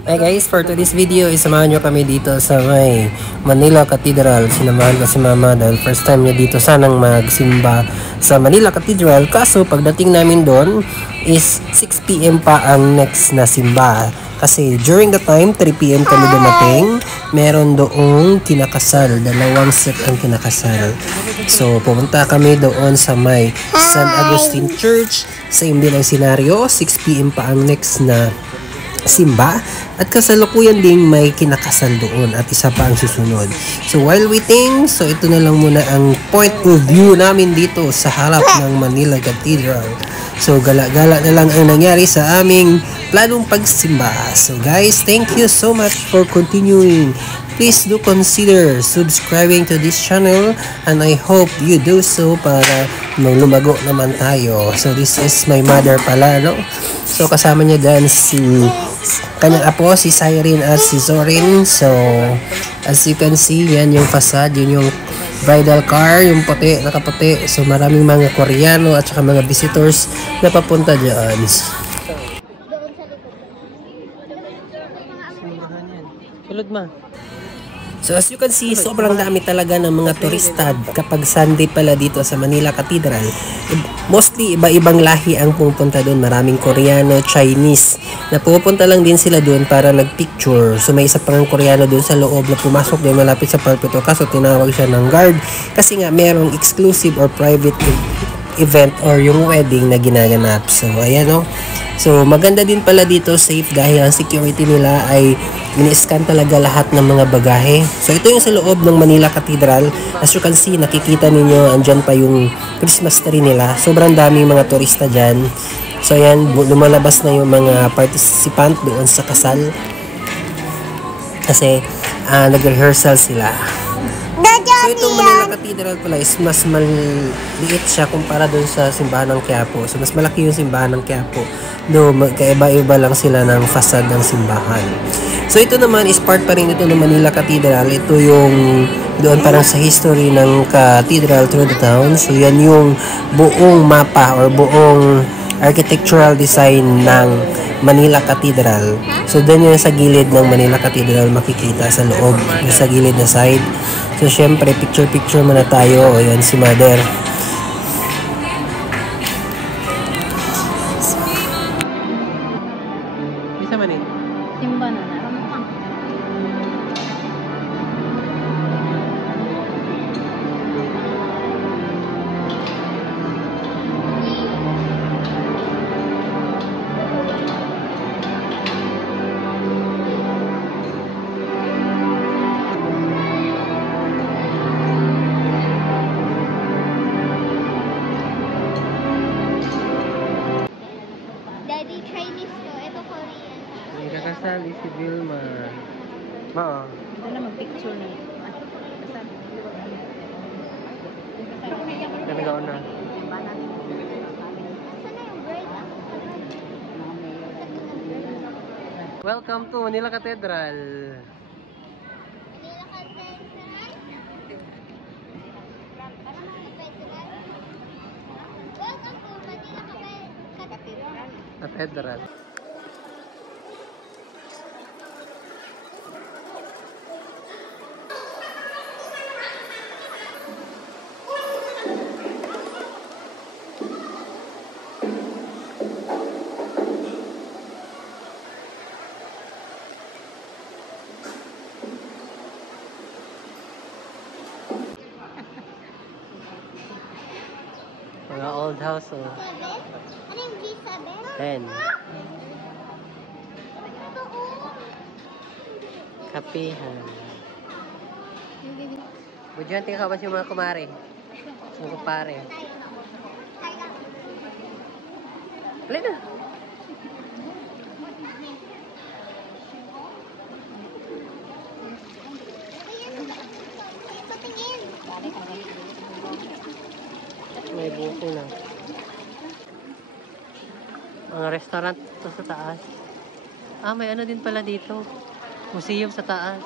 Hey guys, for today's video, isamahan nyo kami dito sa may Manila Cathedral. Sinamahan ko si mama dahil first time niya dito sanang magsimba sa Manila Cathedral. Kaso pagdating namin doon is 6 PM pa ang next na simba. Kasi during the time, 3 PM kami dumating, meron doong kinakasal. Dalawang set ang kinakasal. So pumunta kami doon sa may San Agustin Church. Same din ang senaryo, 6 PM pa ang next na simba at kasalukuyan ding may kinakasal doon at isa pa ang susunod. So while waiting, so ito na lang muna ang point of view namin dito sa harap ng Manila Cathedral. So gala-gala na lang ang nangyari sa aming planong pagsimba. So guys, thank you so much for continuing. Please do consider subscribing to this channel and I hope you do so para lumago naman tayo. So this is my mother pala, no? So kasama niya dyan si kanyang apo, si Cyrene at si Zorin. So as you can see, yan yung facade, yun yung bridal car, yung puti, nakaputi. So maraming mga Koreano at saka mga visitors na papunta dyan. Kulod ma. So as you can see, sobrang dami talaga ng mga turista kapag Sunday pala dito sa Manila Cathedral. Mostly iba-ibang lahi ang pupunta doon. Maraming Koreano, Chinese na pupunta lang din sila doon para nagpicture. So may isa pang Koreano doon sa loob na pumasok din malapit sa pulpit. Kaso tinawag siya ng guard kasi nga merong exclusive or private event or yung wedding na ginaganap. So ayan o. So maganda din pala dito, safe dahil ang security nila ay ini-scan talaga lahat ng mga bagahe. So ito yung sa loob ng Manila Cathedral. As you can see, nakikita ninyo, andyan pa yung Christmas tree nila. Sobrang daming mga turista dyan. So ayan, lumalabas na yung mga participant doon sa kasal. Kasi nag-rehearsal sila. So itong Manila Cathedral pala is mas maliit siya kumpara doon sa simbahan ng Quiapo. So mas malaki yung simbahan ng Quiapo. Though magkaiba-iba lang sila ng facade ng simbahan. So ito naman is part pa rin ito ng Manila Cathedral. Ito yung doon parang sa history ng cathedral through the town. So yan yung buong mapa or buong architectural design ng Manila Cathedral. So doon yung sa gilid ng Manila Cathedral makikita sa loob, sa gilid na side. So syempre picture muna tayo. O yan si Mother. Bisa man eh. Simba na naroon pa. Daddy, Chinese to. Ito Korean. Ang kakasal is si Vilma. Oo. Ito na mag-picture na. Kanagaon na. Welcome to Manila Cathedral. Cathedral. Mga old house, oh. Ano yung G7? 10. Kapihan. Budyan, tingnan ka ba yung mga kumare? Mga kupare. Alin na? May buko na. Mga restaurant ito sa taas. May ano din pala dito. Museum sa taas.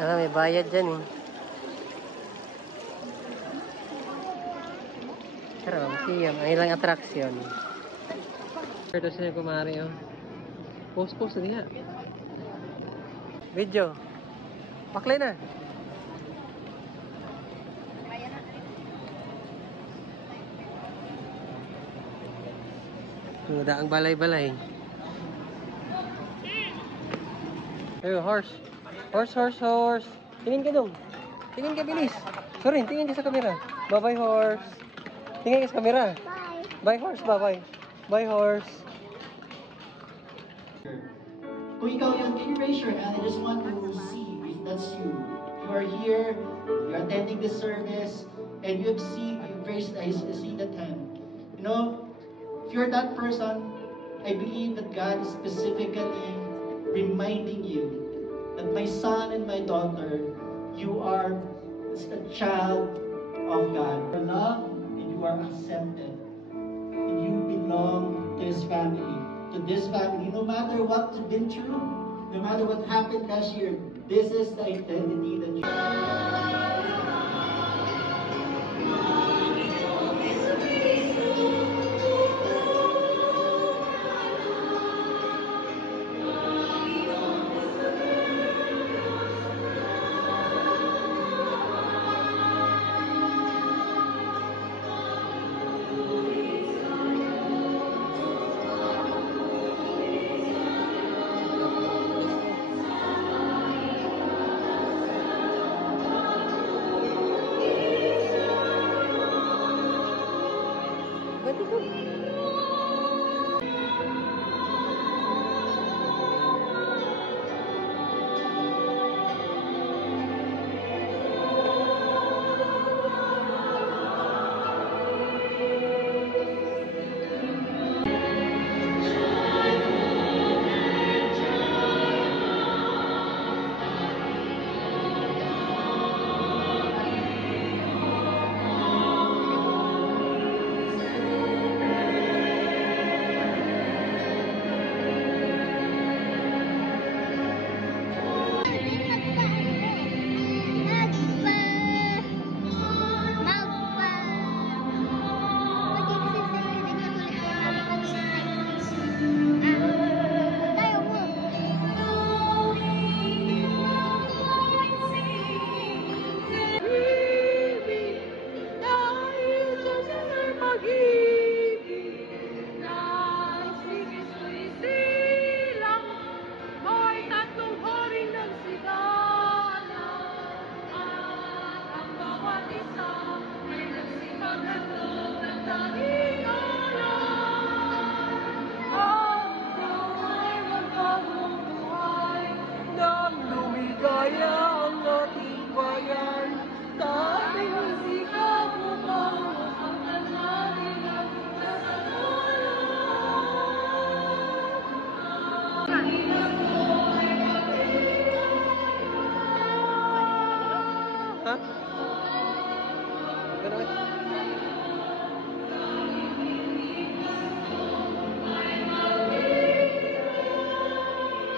Ah, may bayad dyan eh. Pero, museum. Ang ilang attraction. Ito sila kumari, oh. Post niya. Video. Paklay na. Tuda ang balay-balay. Hey, horse. Horse. Tingin ka dong. Tingin ka, bilis. Sorry, tingin ka sa camera. Bye-bye, horse. Tingin ka sa camera. Bye. Bye, horse. Bye-bye. Bye, horse. Kung ikaw yan, can you raise your hand? I just want to see if that's you. You are here, you're attending the service, and you have seen, you've raised, I see that hand. You know, if you're that person, I believe that God is specifically reminding you that my son and my daughter, you are a child of God. You are loved and you are accepted. And you belong to His family. To this family, no matter what you've been through, no matter what happened last year, this is the identity that you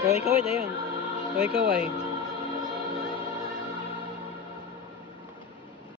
Kaway-kaway na yun. Kaway-kaway.